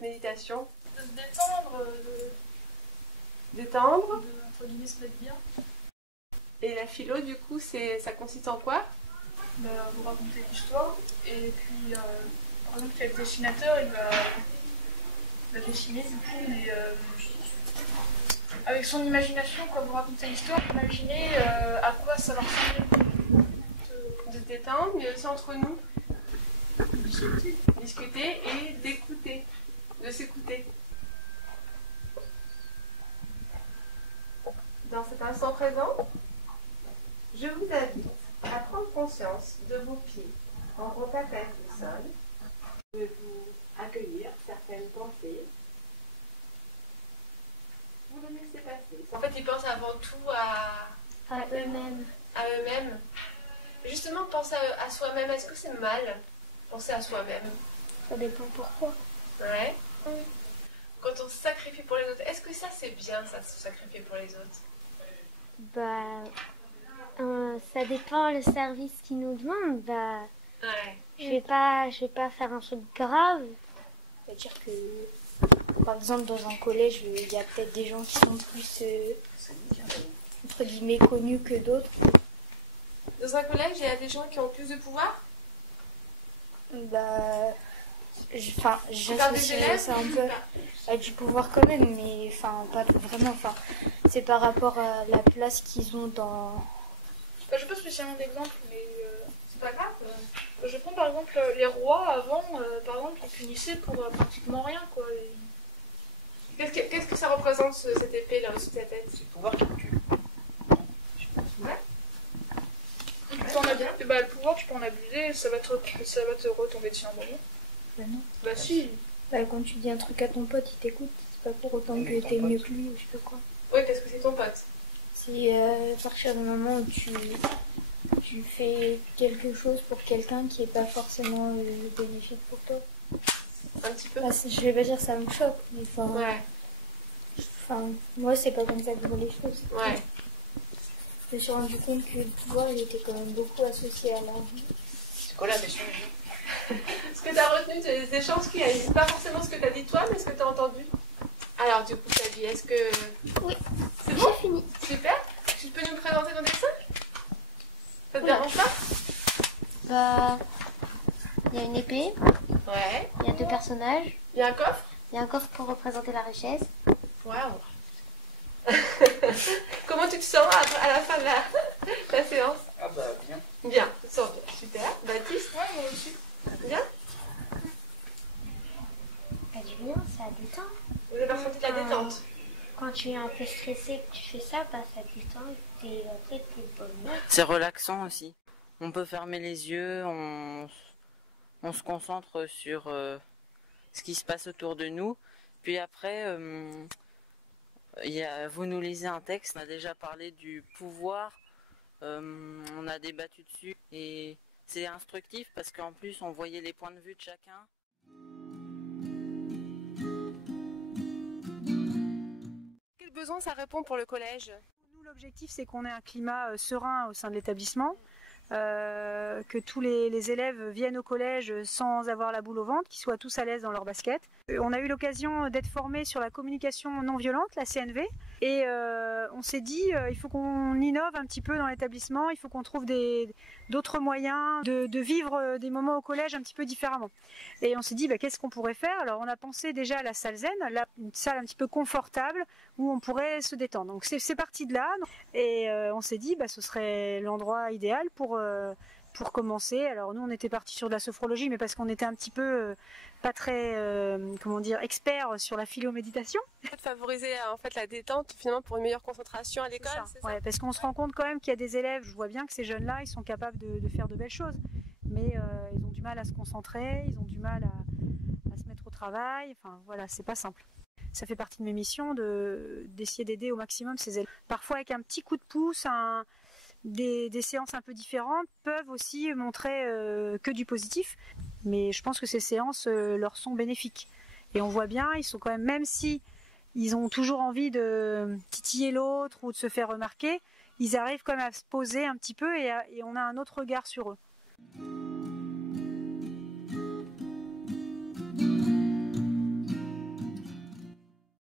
cette méditation? De se détendre, Détendre. entre guillemets, se mettre bien. Et la philo, du coup, ça consiste en quoi? Vous raconter l'histoire. Et puis, par exemple, il y a le dessinateur, il va dessiner, du coup, mais avec son imagination, quand vous racontez l'histoire, imaginez à quoi ça va ressembler. De se détendre, mais aussi entre nous. Discuter. Discuter et d'écouter. De s'écouter. Dans cet instant présent, je vous invite à prendre conscience de vos pieds en contact avec le sol. Je vais vous accueillir certaines pensées. Vous les laissez passer. En fait, ils pensent avant tout À eux-mêmes. à eux-mêmes. Justement, penser à soi-même, est-ce que c'est mal? Penser à soi-même. Ça dépend pourquoi. Ouais. Quand on se sacrifie pour les autres, est-ce que ça c'est bien, ça, se sacrifier pour les autres? Bah, ça dépend le service qu'ils nous demandent. Bah, Ouais. je vais pas faire un truc grave. C'est-à-dire que, par exemple, dans un collège, il y a peut-être des gens qui sont plus, entre guillemets, connus que d'autres. Dans un collège, il y a des gens qui ont plus de pouvoir? Bah, Tu parles des élèves? ça un peu à du pouvoir quand même, mais enfin, pas vraiment. Enfin, c'est par rapport à la place qu'ils ont dans... Je n'ai pas spécialement d'exemple, mais C'est pas grave. je prends par exemple les rois avant, par exemple, ils punissaient pour pratiquement rien, quoi. Qu'est-ce que ça représente cette épée là au-dessus de ta tête? C'est le pouvoir qui tue. Le pouvoir, tu peux en abuser, ça va te retomber dessus un moment. Bah non. Bah si. Bah, quand tu dis un truc à ton pote, il t'écoute. C'est pas pour autant que t'es mieux que lui ou je sais pas quoi. Oui, parce que c'est ton pote. Si à partir du moment où tu fais quelque chose pour quelqu'un qui est pas forcément bénéfique pour toi. Un petit peu. Bah, je vais pas dire ça me choque, mais Ouais. moi c'est pas comme ça que je vois les choses. Ouais. Je me suis rendu compte que le pouvoir il était quand même beaucoup associé à l'argent. C'est quoi la mission? Ce que tu as retenu des échanges qu'il y a, c'est pas forcément ce que tu as dit toi, mais ce que tu as entendu. Alors, du coup, Flavie, est-ce que. Oui, c'est bon? j'ai fini. Super. Tu peux nous présenter ton dessin? Ça te Oula. dérange pas? Bah, il y a une épée, Ouais. il y a deux personnages, Il y a un coffre? il y a un coffre pour représenter la richesse. Waouh. Comment tu te sens à la fin de la séance? Ah bah bien. Bien, tu te sens bien. Super. Baptiste? Ouais, moi aussi. Bien? Pas du bien, ça détend. Vous avez ressenti de la détente? Quand tu es un peu stressé que tu fais ça, bah ça détend et après t'es bonne. C'est relaxant aussi. On peut fermer les yeux, on se concentre sur ce qui se passe autour de nous. Puis après, vous nous lisez un texte, on a déjà parlé du pouvoir, on a débattu dessus et c'est instructif parce qu'en plus on voyait les points de vue de chacun. Quel besoin ça répond pour le collège? Nous, l'objectif, c'est qu'on ait un climat serein au sein de l'établissement, que tous les élèves viennent au collège sans avoir la boule au ventre, qu'ils soient tous à l'aise dans leur basket. On a eu l'occasion d'être formés sur la communication non violente, la CNV, et on s'est dit il faut qu'on innove un petit peu dans l'établissement, il faut qu'on trouve d'autres moyens de vivre des moments au collège un petit peu différemment. Et on s'est dit qu'est-ce qu'on pourrait faire? Alors on a pensé déjà à la salle zen, une salle un petit peu confortable où on pourrait se détendre. Donc c'est parti de là, et on s'est dit ce serait l'endroit idéal pour commencer. Alors nous on était partis sur de la sophrologie, mais parce qu'on était un petit peu pas très expert sur la philo-méditation. Favoriser en fait la détente finalement pour une meilleure concentration à l'école, c'est ça? Ouais, parce qu'on se rend compte quand même qu'il y a des élèves, je vois bien que ces jeunes-là, ils sont capables de faire de belles choses, mais ils ont du mal à se concentrer, ils ont du mal à se mettre au travail, enfin voilà, c'est pas simple. Ça fait partie de mes missions d'essayer d'aider au maximum ces élèves. Parfois avec un petit coup de pouce, des séances un peu différentes peuvent aussi montrer que du positif, mais je pense que ces séances leur sont bénéfiques. Et on voit bien, ils sont quand même si ils ont toujours envie de titiller l'autre ou de se faire remarquer, ils arrivent quand même à se poser un petit peu et on a un autre regard sur eux.